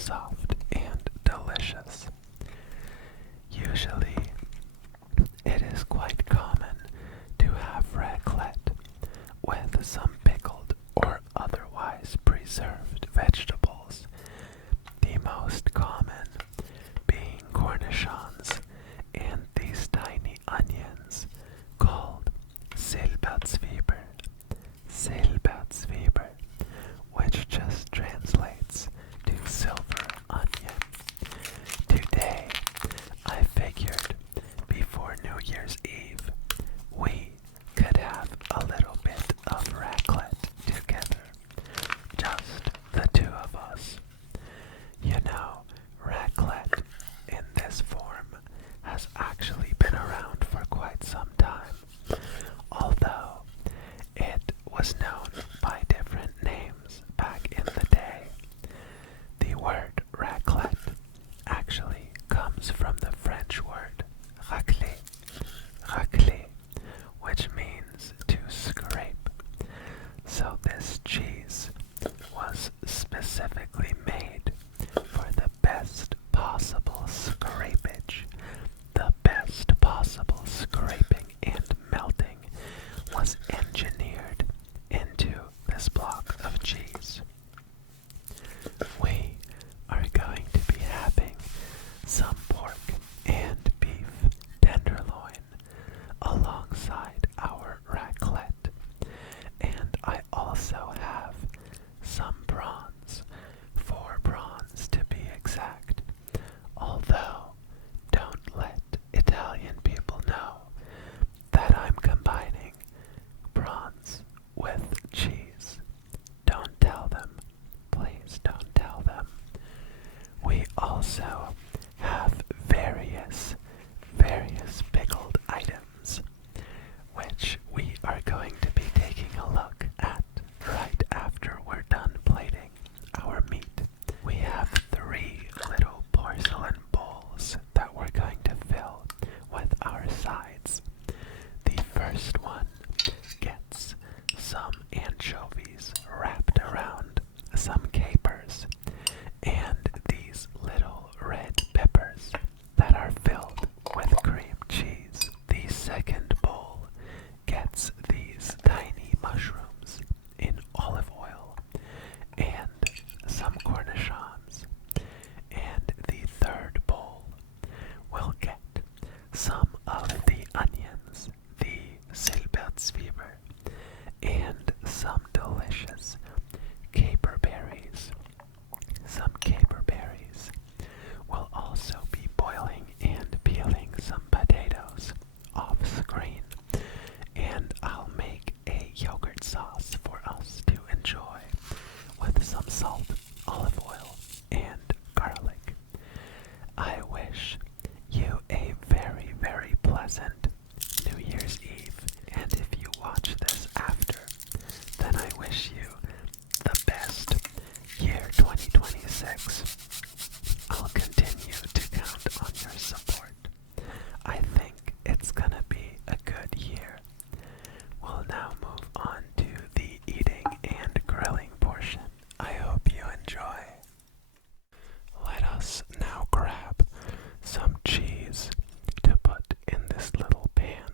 soft and delicious. Usually, it is quite common to have raclette with some pickled or otherwise preserved vegetables, the most common being cornichons and these tiny onions called silberzwiebel, which just translates to silver onion. Today, I figured before New Year's Eve, we could have a little bit of raclette together, just the two of us. You know, raclette in this form has actually been around for quite some time, although it was known by different names back in the day. The word raclette actually comes from the French word raclette, which means to scrape. So this cheese was specifically made for the best possible scrapage. The best possible scraping and melting was engineered into this block of cheese. We are going to be having some pork and beef tenderloin alongside our raclette, and I also have some prawns, 4 prawns to be exact, although don't let Italian people know that I'm combining prawns with cheese. Don't tell them. Please don't tell them. We also have various pickled items, which we are going to be taking a look at right after we're done plating our meat. We have 3 little porcelain bowls that we're going to fill with our sides. The first one gets some anchovies wrapped around some capers and these little red peppers that are filled with cream cheese. The second bowl gets these tiny mushrooms in olive oil and some cornichons. And the third bowl will get some of the onions, the silberzwiebel, and some delicious caper berries. Some caper berries. We'll also be boiling and peeling some potatoes off screen, and I'll make a yogurt sauce for us to enjoy with some salt, olive oil, and garlic. I wish you a very, very pleasant New Year's Eve, and if you watch this after, then I wish you the best year 2026. I'll continue to count on your support. I think it's gonna be a good year. We'll now move on to the eating and grilling portion. I hope you enjoy. Let us now grab some cheese to put in this little pan.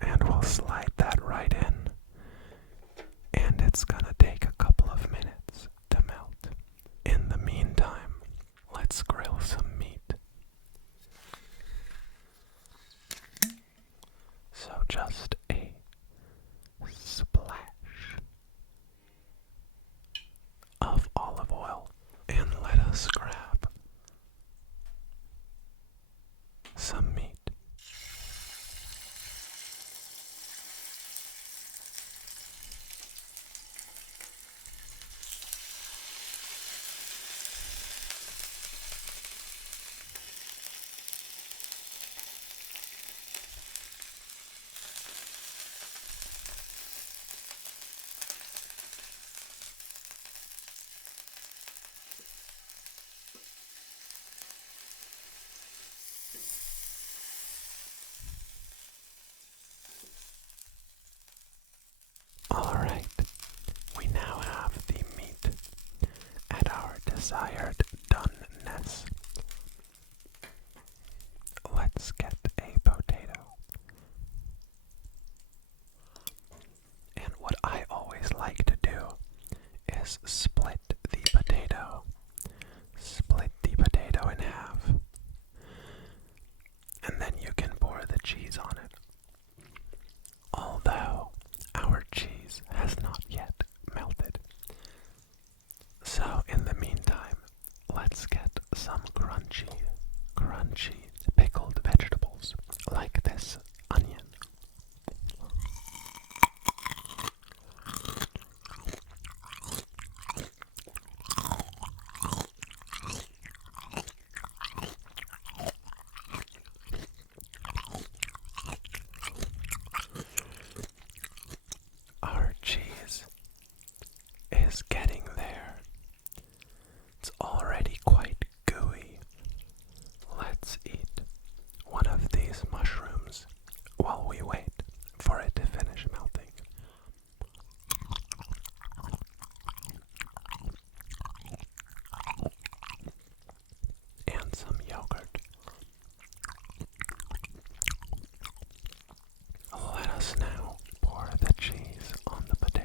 And we'll slide that right in. And it's gonna take a couple of minutes to melt. In the meantime, let's grill some meat. So just a splash desired doneness. Let's get a potato. And what I always like to do is split the potato. Split the potato in half. And then you can pour the cheese on it. Although our cheese has not yet melted. So in the meantime, let's get some crunchy pickled vegetables like this onion. Our cheese is getting there. It's already quite gooey. Let's eat one of these mushrooms while we wait for it to finish melting. And some yogurt. Let us now pour the cheese on the potato.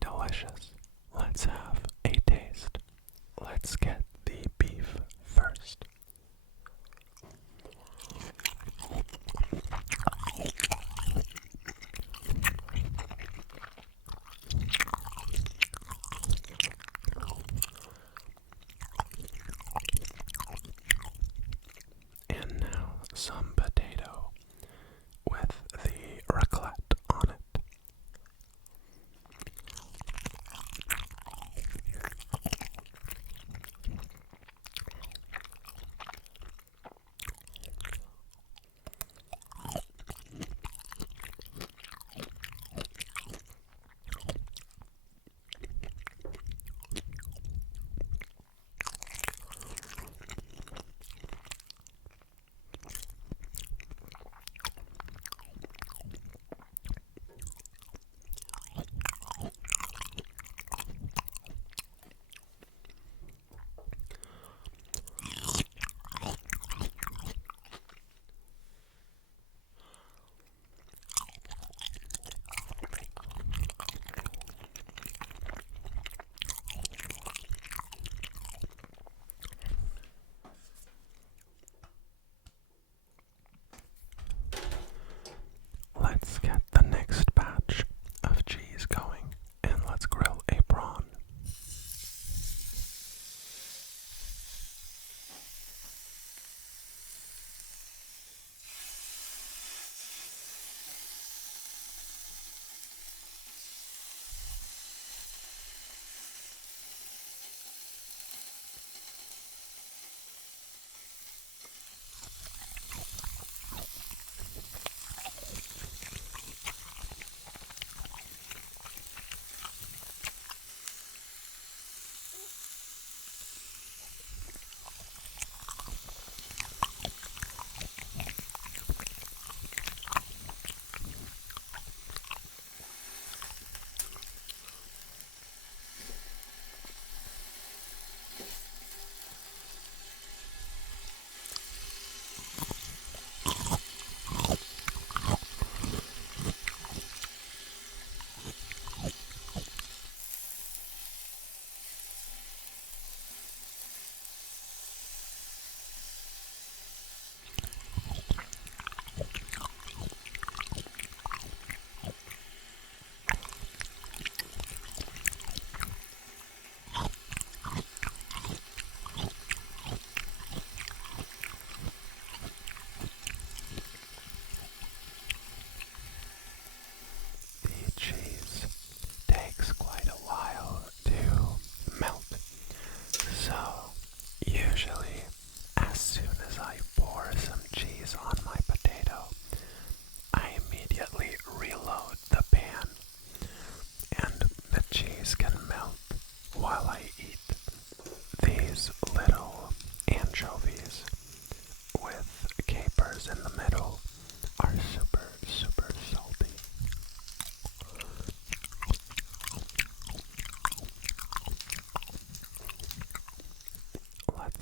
Delicious. Let's have a taste. Let's get the beef first. And now some potato with the raclette on it.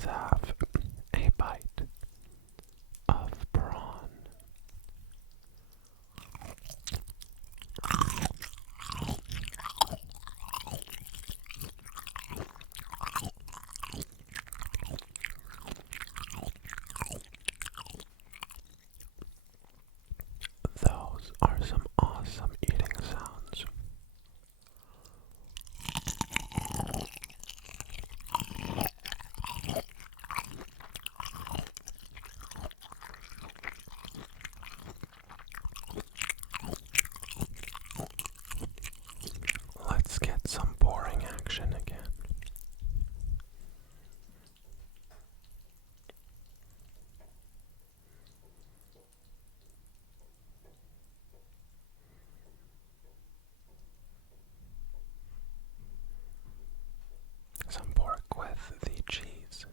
have a bite of prawn. Those are some awesome eating sounds. Let's get some boring action again. Some pork with the cheese.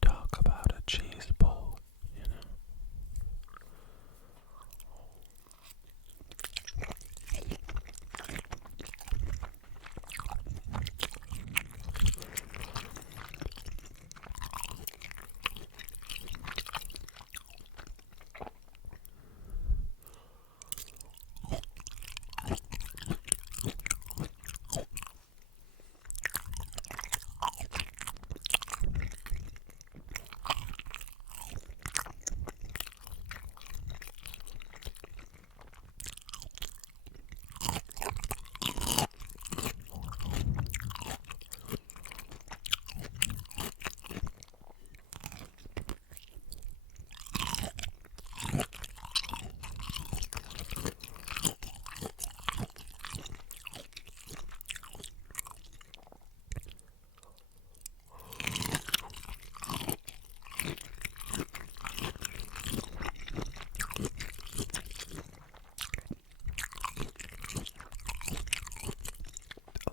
Talk about a cheese bowl, you know.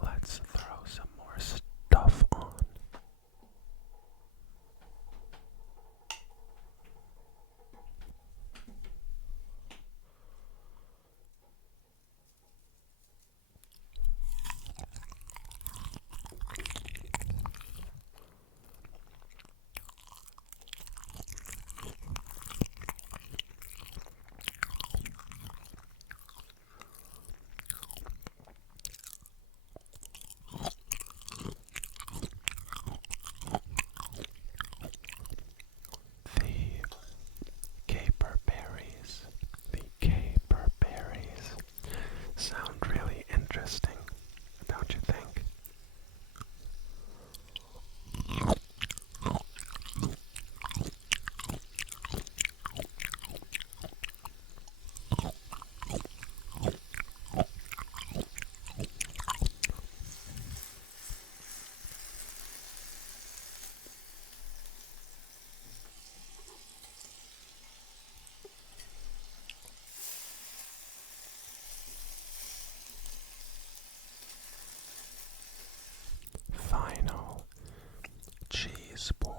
Let's throw some more stuff on. The caper berries sound really interesting, don't you think? Final cheese board.